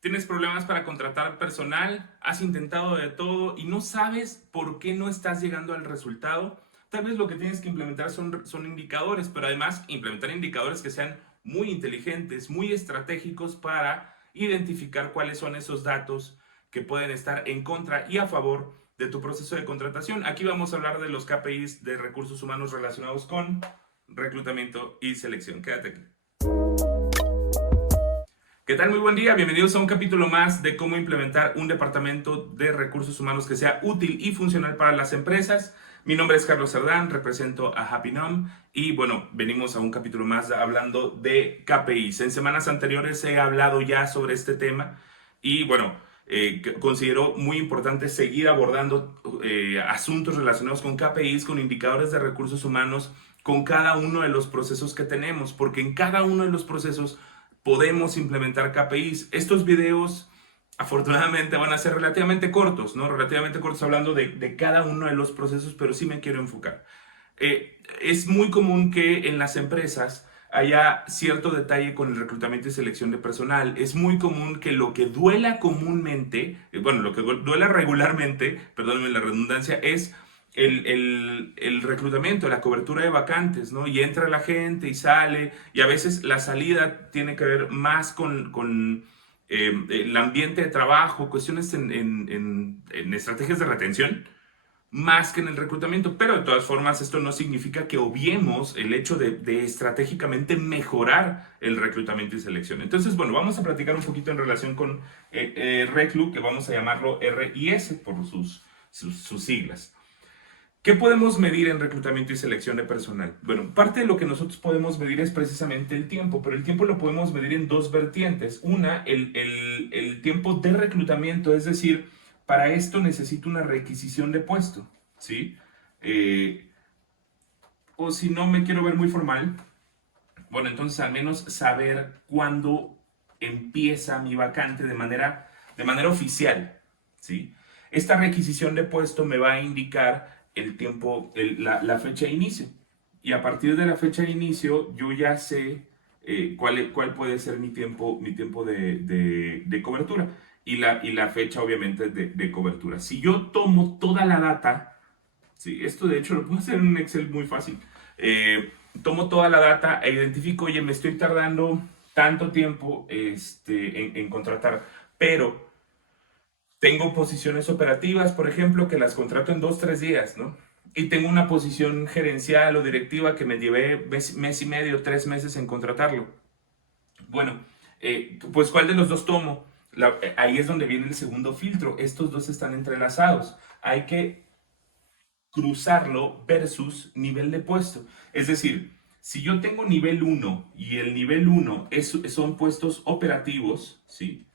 ¿Tienes problemas para contratar personal? ¿Has intentado de todo y no sabes por qué no estás llegando al resultado? Tal vez lo que tienes que implementar son indicadores, pero además implementar indicadores que sean muy inteligentes, muy estratégicos para identificar cuáles son esos datos que pueden estar en contra y a favor de tu proceso de contratación. Aquí vamos a hablar de los KPIs de recursos humanos relacionados con reclutamiento y selección. Quédate aquí. ¿Qué tal? Muy buen día. Bienvenidos a un capítulo más de cómo implementar un departamento de recursos humanos que sea útil y funcional para las empresas. Mi nombre es Carlos Cerdán, represento a Happy Nom y bueno, venimos a un capítulo más hablando de KPIs. En semanas anteriores he hablado ya sobre este tema y bueno, considero muy importante seguir abordando asuntos relacionados con KPIs, con indicadores de recursos humanos, con cada uno de los procesos que tenemos, porque en cada uno de los procesos podemos implementar KPIs. Estos videos, afortunadamente, van a ser relativamente cortos, ¿no? Relativamente cortos hablando de cada uno de los procesos, pero sí me quiero enfocar. Es muy común que en las empresas haya cierto detalle con el reclutamiento y selección de personal. Es muy común que lo que duela comúnmente, bueno, lo que duela regularmente, perdónenme la redundancia, es el reclutamiento, la cobertura de vacantes, ¿no? Y entra la gente y sale, y a veces la salida tiene que ver más con el ambiente de trabajo, cuestiones en estrategias de retención, más que en el reclutamiento, pero de todas formas esto no significa que obviemos el hecho de estratégicamente mejorar el reclutamiento y selección. Entonces, bueno, vamos a platicar un poquito en relación con Reclu, que vamos a llamarlo RIS por sus siglas. ¿Qué podemos medir en reclutamiento y selección de personal? Bueno, parte de lo que nosotros podemos medir es precisamente el tiempo, pero el tiempo lo podemos medir en dos vertientes. Una, el tiempo de reclutamiento, es decir, para esto necesito una requisición de puesto, ¿sí? O si no me quiero ver muy formal, bueno, entonces al menos saber cuándo empieza mi vacante de manera oficial, ¿sí? Esta requisición de puesto me va a indicar el tiempo, la fecha de inicio. Y a partir de la fecha de inicio, yo ya sé cuál puede ser mi tiempo de cobertura y la fecha, obviamente, de cobertura. Si yo tomo toda la data, sí, esto de hecho lo puedo hacer en un Excel muy fácil. Tomo toda la data e identifico, oye, me estoy tardando tanto tiempo en contratar, pero tengo posiciones operativas, por ejemplo, que las contrato en 2, 3 días, ¿no? Y tengo una posición gerencial o directiva que me llevé mes y medio, 3 meses en contratarlo. Bueno, pues ¿cuál de los dos tomo? Ahí es donde viene el segundo filtro. Estos dos están entrelazados. Hay que cruzarlo versus nivel de puesto. Es decir, si yo tengo nivel uno y el nivel uno son puestos operativos, ¿sí?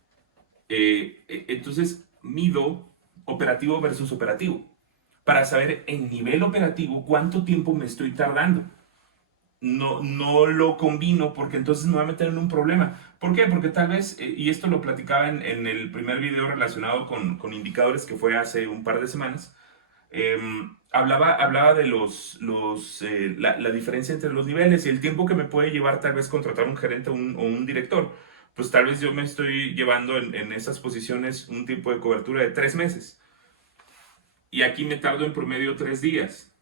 Entonces mido operativo versus operativo para saber en nivel operativo cuánto tiempo me estoy tardando. No lo combino porque entonces me voy a meter en un problema. ¿Por qué? Porque tal vez, y esto lo platicaba en el primer video relacionado con indicadores que fue hace un par de semanas, hablaba de la diferencia entre los niveles y el tiempo que me puede llevar tal vez contratar un gerente o un director. Pues tal vez yo me estoy llevando en esas posiciones un tiempo de cobertura de 3 meses. Y aquí me tardo en promedio 3 días.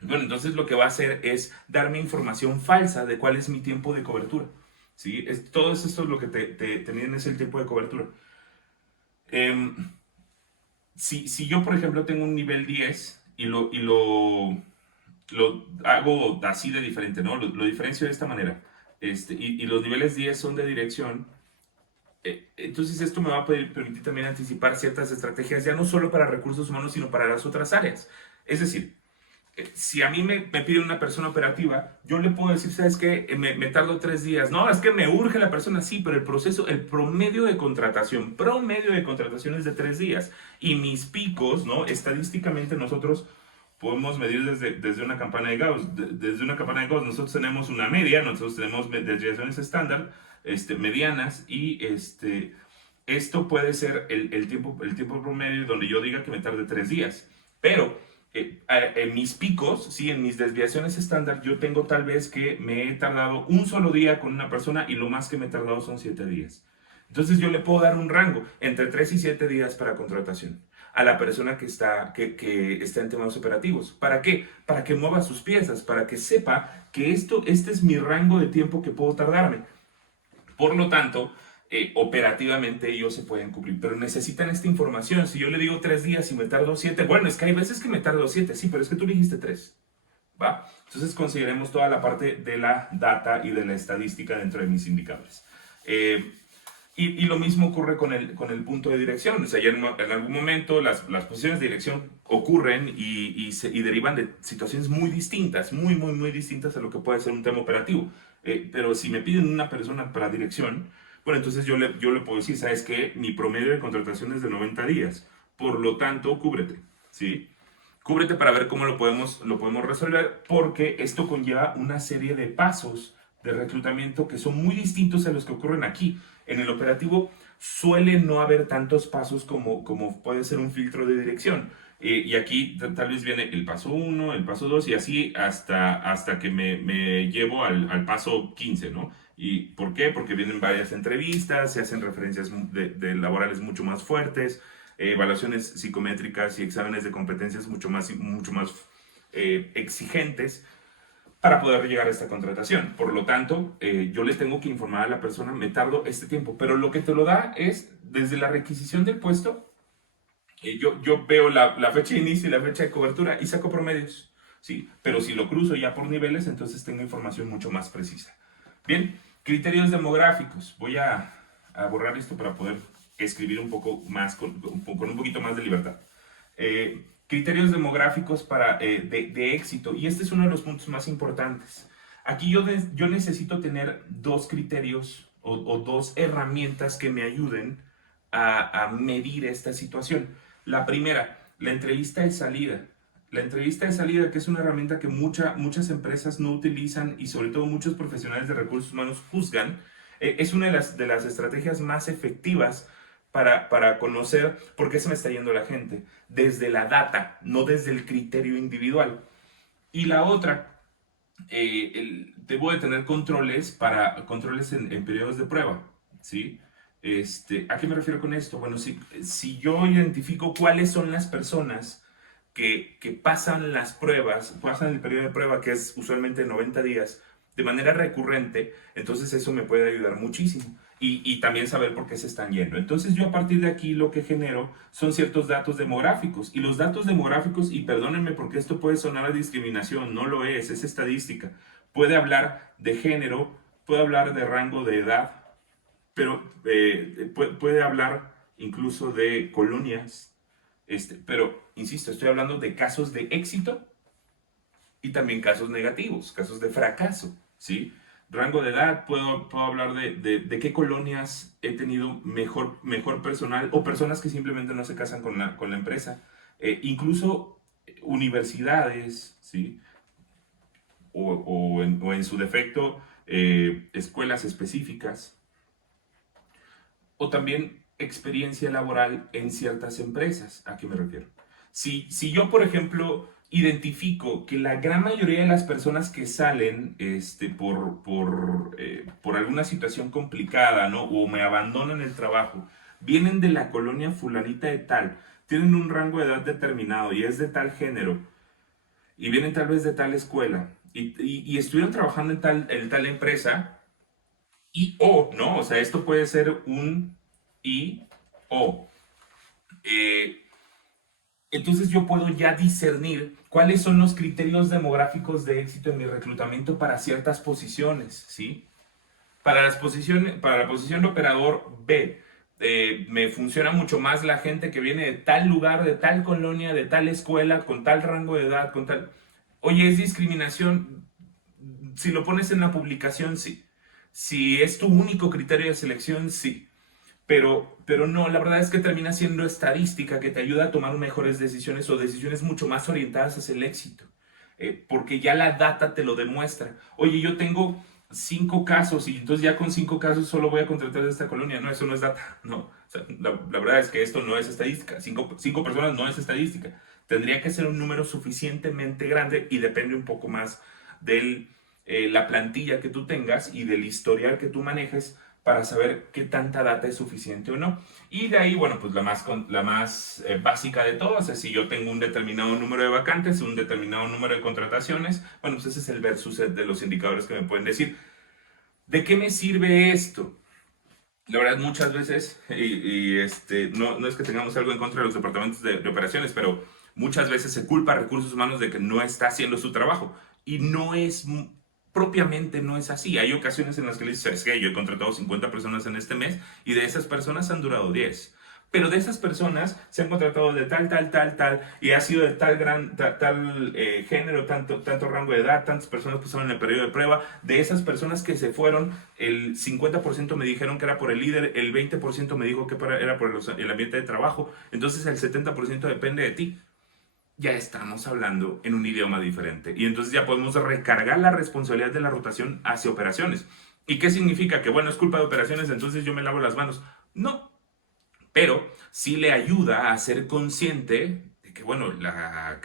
Bueno, entonces lo que va a hacer es darme información falsa de cuál es mi tiempo de cobertura. ¿Sí? Todo esto es lo que te miden, es el tiempo de cobertura. Eh, si yo, por ejemplo, tengo un nivel 10 y lo hago así de diferente, ¿no? Lo diferencio de esta manera. Y los niveles 10 son de dirección. Entonces esto me va a permitir también anticipar ciertas estrategias, ya no solo para recursos humanos, sino para las otras áreas. Es decir, si a mí me pide una persona operativa, yo le puedo decir, ¿sabes qué? Me tardo 3 días. No, es que me urge la persona, sí, pero el promedio de contratación es de 3 días. Y mis picos, ¿no? Estadísticamente nosotros podemos medir desde una campana de Gauss. Desde una campana de Gauss nosotros tenemos una media, nosotros tenemos desviaciones estándar, medianas, y esto puede ser el tiempo promedio donde yo diga que me tarde 3 días. Pero en mis picos, sí, en mis desviaciones estándar, yo tengo tal vez que me he tardado un solo día con una persona y lo más que me he tardado son 7 días. Entonces yo le puedo dar un rango entre 3 y 7 días para contratación a la persona que está en temas operativos. ¿Para qué? Para que mueva sus piezas, para que sepa que este es mi rango de tiempo que puedo tardarme. Por lo tanto, operativamente ellos se pueden cubrir, pero necesitan esta información. Si yo le digo 3 días y me tardo 7, bueno, es que hay veces que me tardo 7, sí, pero es que tú le dijiste 3. ¿Va? Entonces consideremos toda la parte de la data y de la estadística dentro de mis indicadores. Y lo mismo ocurre con el punto de dirección. O sea, ya en algún momento las posiciones de dirección ocurren y derivan de situaciones muy distintas, muy distintas a lo que puede ser un tema operativo. Pero si me piden una persona para dirección, bueno, entonces yo le puedo decir, ¿sabes qué? Mi promedio de contratación es de 90 días. Por lo tanto, cúbrete, ¿sí? Cúbrete para ver cómo lo podemos resolver, porque esto conlleva una serie de pasos de reclutamiento que son muy distintos a los que ocurren aquí. En el operativo suele no haber tantos pasos como puede ser un filtro de dirección. Y aquí tal vez viene el paso 1, el paso 2 y así hasta que me llevo al paso 15, ¿no? ¿Y por qué? Porque vienen varias entrevistas, se hacen referencias de laborales mucho más fuertes, evaluaciones psicométricas y exámenes de competencias mucho más exigentes para poder llegar a esta contratación. Por lo tanto, yo le tengo que informar a la persona, me tardo este tiempo, pero lo que te lo da es desde la requisición del puesto. Yo veo la fecha de inicio y la fecha de cobertura y saco promedios, ¿sí? Pero si lo cruzo ya por niveles, entonces tengo información mucho más precisa. Bien, criterios demográficos. Voy a borrar esto para poder escribir un poco más, con un poquito más de libertad. Criterios demográficos de éxito. Y este es uno de los puntos más importantes. Aquí yo necesito tener dos criterios o dos herramientas que me ayuden a medir esta situación. La primera, la entrevista de salida. La entrevista de salida, que es una herramienta que muchas empresas no utilizan y sobre todo muchos profesionales de recursos humanos juzgan, es una de las estrategias más efectivas para conocer por qué se me está yendo la gente, desde la data, no desde el criterio individual. Y la otra, debo de tener controles en periodos de prueba, ¿sí? ¿A qué me refiero con esto? Bueno, si yo identifico cuáles son las personas que pasan las pruebas, pasan el periodo de prueba, que es usualmente 90 días, de manera recurrente, entonces eso me puede ayudar muchísimo. Y también saber por qué se están yendo. Entonces yo a partir de aquí lo que genero son ciertos datos demográficos. Y los datos demográficos, y perdónenme porque esto puede sonar a discriminación, no lo es estadística. Puede hablar de género, puede hablar de rango de edad, pero puede hablar incluso de colonias. Pero, insisto, estoy hablando de casos de éxito y también casos negativos, casos de fracaso, ¿sí? Rango de edad, puedo hablar de qué colonias he tenido mejor personal o personas que simplemente no se casan con la empresa. Incluso universidades, ¿sí? O en su defecto, escuelas específicas. O también experiencia laboral en ciertas empresas. ¿A qué me refiero? Si yo, por ejemplo, identifico que la gran mayoría de las personas que salen por alguna situación complicada, ¿no? O me abandonan el trabajo, vienen de la colonia fulanita de tal, tienen un rango de edad determinado y es de tal género, y vienen tal vez de tal escuela, y estuvieron trabajando en tal empresa, ¿no? O sea, esto puede ser un y o. Eh, entonces yo puedo ya discernir cuáles son los criterios demográficos de éxito en mi reclutamiento para ciertas posiciones, ¿sí? Para la posición de operador B, me funciona mucho más la gente que viene de tal lugar, de tal colonia, de tal escuela, con tal rango de edad, con tal... Oye, ¿es discriminación? Si lo pones en la publicación, sí. Si es tu único criterio de selección, sí. Pero no, la verdad es que termina siendo estadística que te ayuda a tomar mejores decisiones o decisiones mucho más orientadas hacia el éxito. Porque ya la data te lo demuestra. Oye, yo tengo 5 casos y entonces ya con 5 casos solo voy a contratar de esta colonia. No, eso no es data. No, o sea, la verdad es que esto no es estadística. Cinco personas no es estadística. Tendría que ser un número suficientemente grande y depende un poco más de la plantilla que tú tengas y del historial que tú manejes para saber qué tanta data es suficiente o no. Y de ahí, bueno, pues la más básica de todas es si yo tengo un determinado número de vacantes, un determinado número de contrataciones, bueno, pues ese es el versus de los indicadores que me pueden decir. ¿De qué me sirve esto? La verdad, muchas veces, no es que tengamos algo en contra de los departamentos de operaciones, pero muchas veces se culpa a recursos humanos de que no está haciendo su trabajo. Y no es, propiamente no es así. Hay ocasiones en las que le dices, es que yo he contratado 50 personas en este mes y de esas personas han durado 10. Pero de esas personas se han contratado de tal, y ha sido de tal género, tanto rango de edad, tantas personas pasaron en el periodo de prueba. De esas personas que se fueron, el 50% me dijeron que era por el líder, el 20% me dijo que era por el ambiente de trabajo, entonces el 70% depende de ti. Ya estamos hablando en un idioma diferente y entonces ya podemos recargar la responsabilidad de la rotación hacia operaciones. ¿Y qué significa? Que bueno, es culpa de operaciones, entonces yo me lavo las manos. No, pero sí le ayuda a ser consciente de que, bueno, la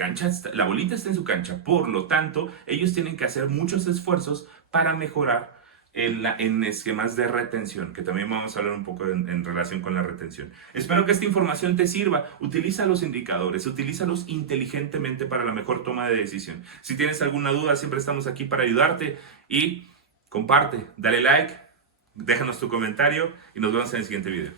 bolita está en su cancha, por lo tanto, ellos tienen que hacer muchos esfuerzos para mejorar en esquemas de retención, que también vamos a hablar un poco en relación con la retención. Espero que esta información te sirva. Utiliza los indicadores, utilízalos inteligentemente para la mejor toma de decisión. Si tienes alguna duda, siempre estamos aquí para ayudarte y comparte, dale like, déjanos tu comentario y nos vemos en el siguiente video.